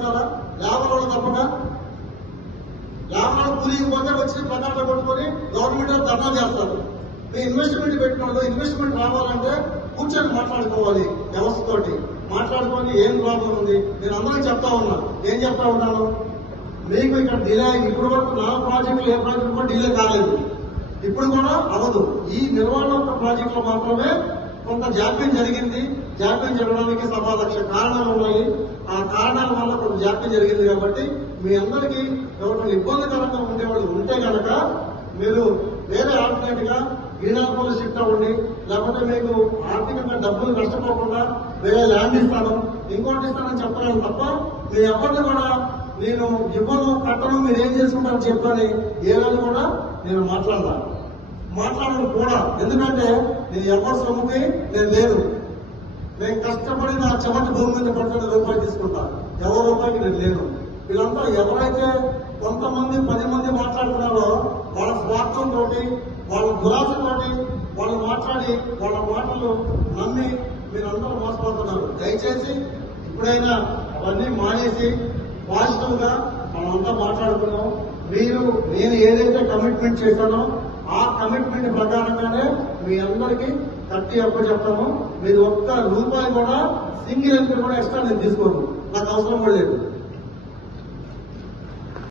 పెట్టాలా? లేబర్ వాళ్ళు తప్పగా లేబర్ కూలికి పోతే వచ్చి ప్లకార్డులు కొట్టుకొని గవర్నమెంట్ ధర్నా చేస్తారు. మీ ఇన్వెస్ట్మెంట్ పెట్టినప్పుడు ఇన్వెస్ట్మెంట్ రావాలంటే కూర్చొని మాట్లాడుకోవాలి, వ్యవస్థతోటి మాట్లాడుకొని ఏం ప్రాబ్లం ఉంది. నేను అందరికీ చెప్తా ఉన్నా. ఏం చెప్తా ఉన్నాను? మీకు ఇక్కడ డిలే ఇప్పుడు వరకు 4 ప్రాజెక్టులు ఏ ప్రాజెక్టు కూడా డిలే కాలేదు, ఇప్పుడు కూడా అవ్వదు. ఈ నిర్వహణ ప్రాజెక్టులో మాత్రమే కొంత జాప్యం జరిగింది. జాప్యం జరగడానికి 1,00,000 కారణాలు ఉన్నాయి. ఆ కారణాల వల్ల కొంత జాప్యం జరిగింది. కాబట్టి మీ అందరికీ ఎవరైనా ఇబ్బందికరంగా ఉండేవాళ్ళు ఉంటే కనుక మీరు వేరే ఆల్టర్నేట్ గా ఈనాపూర్ షిఫ్ట్ అవ్వండి. లేకపోతే మీకు ఆర్థికంగా డబ్బులు నష్టపోకుండా వేరే ల్యాండ్ ఇస్తాను, ఇంకోటి ఇస్తానని చెప్పగలను తప్ప మీ ఎవరిని కూడా నేను ఇవ్వను, కట్టను, మీరు ఏం చేసుకుంటారని చెప్పని ఏ రోజు కూడా నేను మాట్లాడను కూడా. ఎందుకంటే నేను ఎవరి సొమ్ముకి నేను లేదు. నేను కష్టపడి నా చెమటి భూమి మీద పడుతున్న రూపాయి తీసుకుంటా, ఎవరి రూపాయికి నేను లేను. వీళ్ళంతా ఎవరైతే కొంతమంది 10 మంది మాట్లాడుతున్నారో వాళ్ళ స్వార్థంతో వాళ్ళ దురాశతోటి వాళ్ళు మాట్లాడి వాళ్ళ మాటలు నమ్మి మీరందరూ మోసపోతున్నారు. దయచేసి ఇప్పుడైనా అవన్నీ మానేసి పాజిటివ్ గా మనమంతా మాట్లాడుకున్నాం. నేను ఏదైతే కమిట్మెంట్ చేశానో ఆ కమిట్మెంట్ ప్రకారంగానే మీ అందరికీ కట్టి చెప్తాము. మీరు ఒక్క రూపాయి కూడా సింగిల్ ఎంపీ కూడా ఎక్స్ట్రా నేను తీసుకోను, నాకు అవసరం కూడా లేదు.